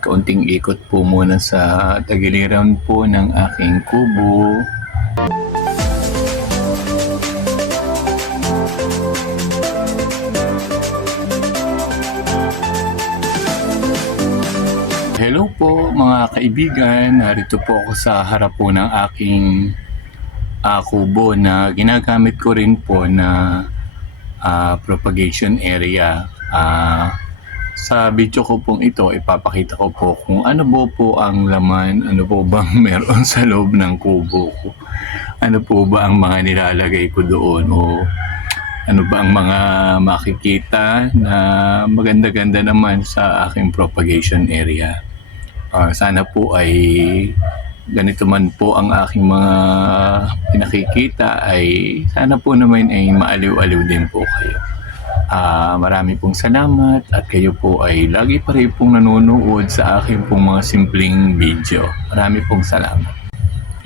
Kaunting ikot po muna sa tagiliran po ng aking kubo. Hello po mga kaibigan, narito po ako sa harap po ng aking kubo na ginagamit ko rin po na propagation area. Sa video ko pong ito, ipapakita ko po kung ano po ang laman, ano po bang meron sa loob ng kubo ko. Ano po ba ang mga nilalagay ko doon o ano ba ang mga makikita na maganda-ganda naman sa aking propagation area. Sana po ay ganito man po ang aking mga pinakikita ay sana po naman ay maaliw-aliw din po kayo. Marami pong salamat at kayo po ay lagi pa rin pong nanonood sa aking pong mga simpleng video. Marami pong salamat.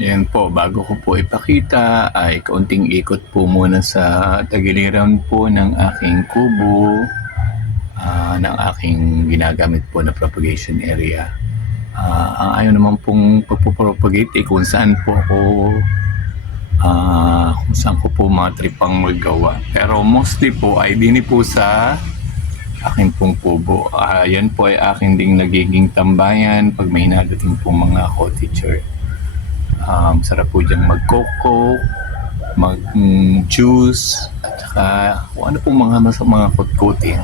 Yan po, bago ko po ipakita ay kaunting ikot po muna sa tagiliran po ng aking kubo, ng aking ginagamit po na propagation area. Ang ayaw naman pong pagpupropagate kung saan po ako kung saan ko po matripang maggawa. Pero mostly po ay dini po sa aking pong kubo. Yan po ay aking ding nagiging tambayan pag may nadating po mga cottager. Sarap po dyan mag-coco, mag-juice, at saka kung ano po mga kot-kotin.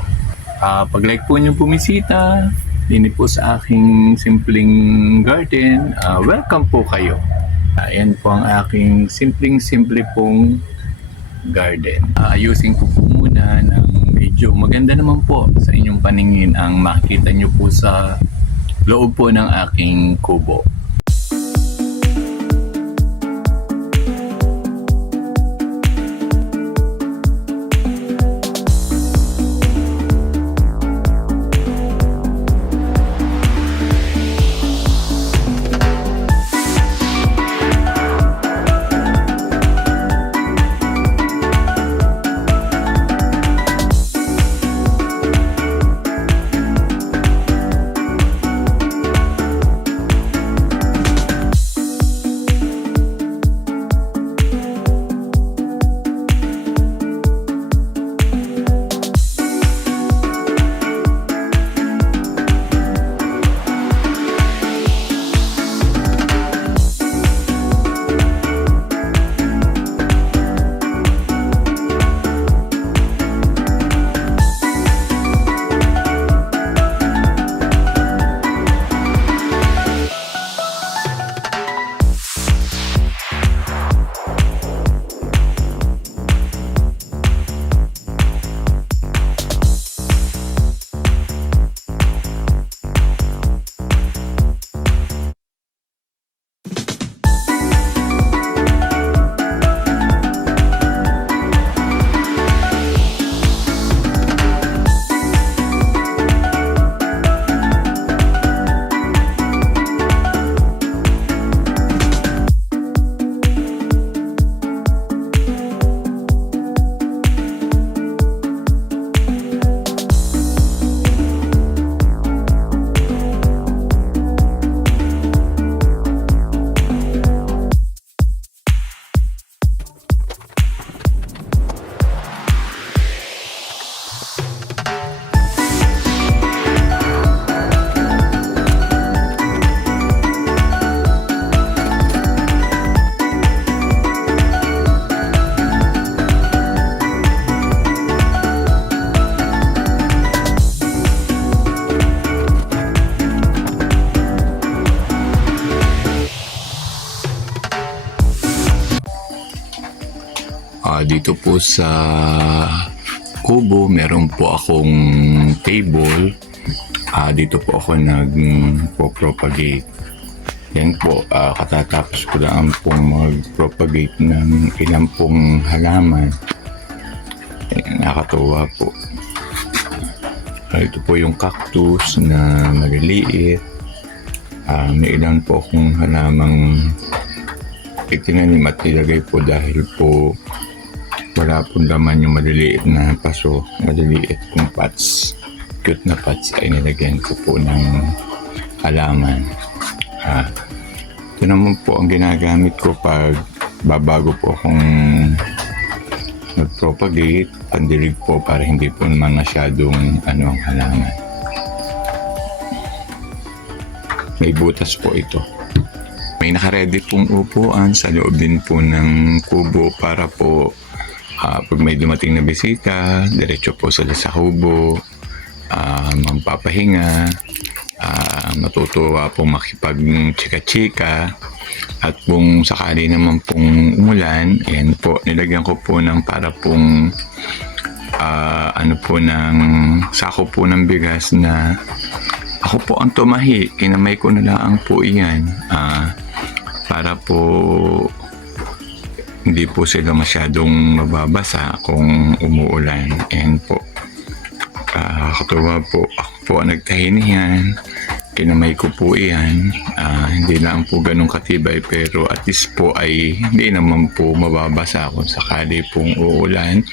Pag like po nyo bumisita, dini po sa aking simpleng garden, welcome po kayo. Ayan po ang aking simple pong garden. Ayusin ko po muna ng medyo maganda naman po sa inyong paningin ang makikita nyo po sa loob po ng aking kubo. Dito po sa kubo, meron po akong table. Dito po ako nagpo-propagate. Yan po, katatapos ko lang pong mag-propagate ng ilang pong halaman. Nakakatuwa po. Ito po yung cactus na maliliit. May ilan po akong halamang itinanim at nilagay po dahil po wala pong laman yung maliliit na paso, maliliit kong pots, cute na pots ay nilagyan ko po ng halaman. Ito naman po ang ginagamit ko pag babago po akong mag-propagate, pandilig po para hindi po naman masyadong ang halaman. May butas po ito. May nakaredy pong upuan sa loob din po ng kubo para po pag may dumating na bisita, diretso po sila sa kubo, mampapahinga, matutuwa pong makipag-chika-chika. At kung sakali naman pong umulan, ayan po, nilagyan ko po ng para pong ng sako po ng bigas na ako po ang tumahi, kinamay ko na lang po iyan para po hindi po sila masyadong mababasa kung umuulan. Ayan po, katuwa po, ako po ang nagtahinihan, kinamay ko po iyan. Hindi lang po ganun katibay pero at least po ay hindi naman po mababasa kung sakali pong uulan.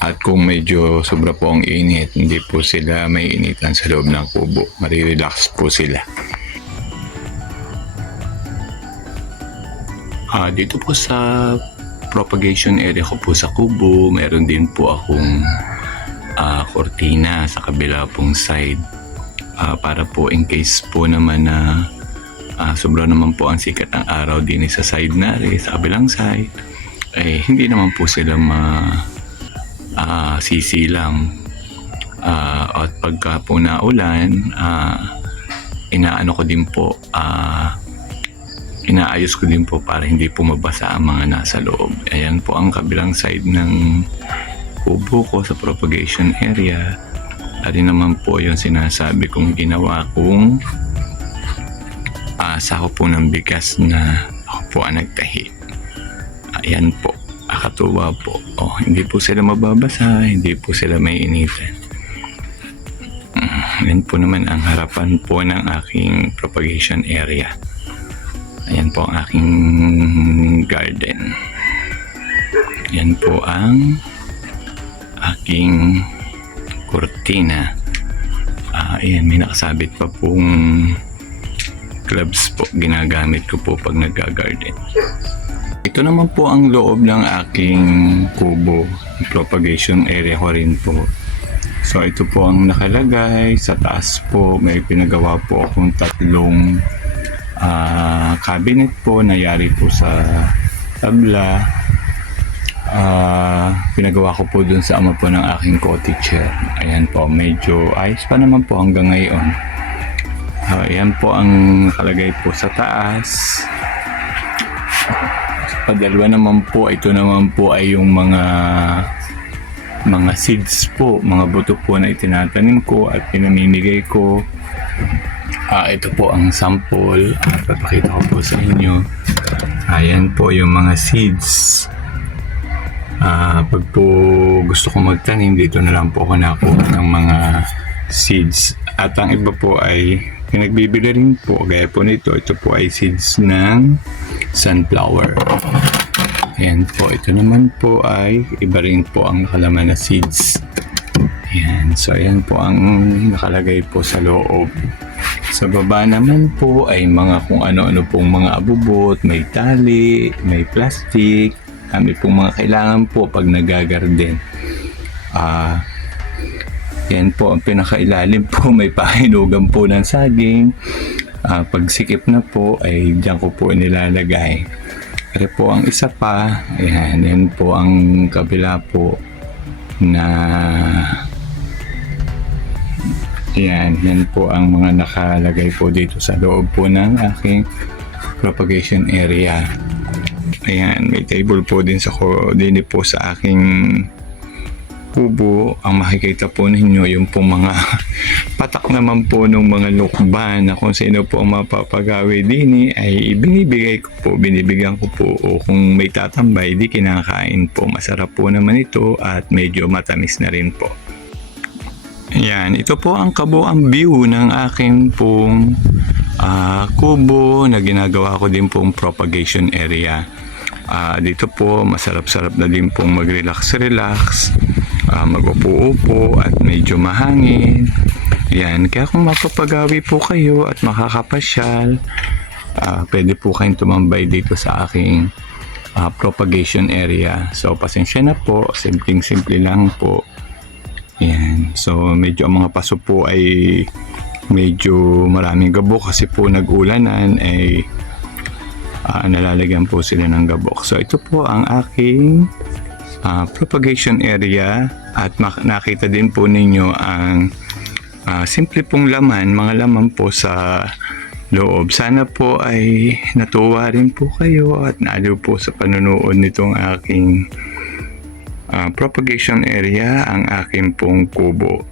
At kung medyo sobra po ang init, hindi po sila may initan sa loob ng kubo. Marirelax po sila. Dito po sa propagation area ko po sa kubo, meron din po akong kortina sa kabila pong side. Para po in case po naman na sobra naman po ang sikat ng araw din sa side na rin, sa kabilang side, hindi naman po sila sisilang. At pagka po naulan, inaano ko din po, inaayos ko din po para hindi po mabasa ang mga nasa loob. Ayan po ang kabilang side ng kubo ko sa propagation area. At naman po yung sinasabi kong ginawa kong sako po ng bigas na ako po ang nagtahi. Ayan po, katuwa po. Hindi po sila mababasa, hindi po sila may initan. Ayan po naman ang harapan po ng aking propagation area. Ayan po ang aking garden. Ayan po ang aking kortina. Ayan, may nakasabit pa pong gloves po. Ginagamit ko po pag nag-garden. Ito naman po ang loob ng aking kubo. Propagation area ko rin po. So ito po ang nakalagay. Sa taas po may pinagawa po akong tatlong cabinet po. Nayari po sa tabla. Pinagawa ko po dun sa ama po ng aking cottager. Ayan po, medyo ayos pa naman po hanggang ngayon. Ayan po ang nakalagay po sa taas. Padalwa naman po, ito naman po ay yung mga seeds po, mga buto po na itinatanim ko at pinamimigay ko. Ito po ang sample. Papakita ko po sa inyo. Ayan po yung mga seeds. Pag po gusto ko magtanim, dito na lang po ako nakuha ng mga seeds. At ang iba po ay pinagbibili rin po. Gaya po nito, ito po ay seeds ng sunflower. Ayan po, ito naman po ay iba rin po ang nakalaman na seeds. Ayan, so ayan po ang nakalagay po sa loob. Sa baba naman po ay mga kung ano-ano pong mga abubot, may tali, may plastic, kami pong mga kailangan po pag nagagarden. Yan po ang pinakailalim po, may pahinugan po ng saging. Pag sikip na po ay diyan ko po nilalagay. Pero po ang isa pa, yan po ang kabila po na yan po ang mga nakalagay po dito sa loob po ng aking propagation area. Ayan, may table po din din po sa aking kubo. Ang makikita po ninyo yung po mga patak naman po ng mga lukban na kung sino po ang mapapagawi din ay binibigyan ko po, o kung may tatambay di kinakain po. Masarap po naman ito at medyo matamis na rin po. Ayan, ito po ang kabuang view ng aking pong kubo na ginagawa ko din pong propagation area. Dito po masarap-sarap na din pong mag-relax, mag-upo-upo at medyo mahangin. Yan, kaya kung mapapagawi po kayo at makakapasyal, pwede po kayong tumambay dito sa aking propagation area. So, pasensya na po, simpleng-simple lang po. Yan, so medyo ang mga paso po ay medyo maraming gabok kasi po nag-ulanan ay nalalagyan po sila ng gabok. So, ito po ang aking propagation area at nakita din po ninyo ang simple pong laman, mga laman po sa loob. Sana po ay natuwa rin po kayo at naaliw po sa panunood nitong aking propagation area, ang aking pong kubo.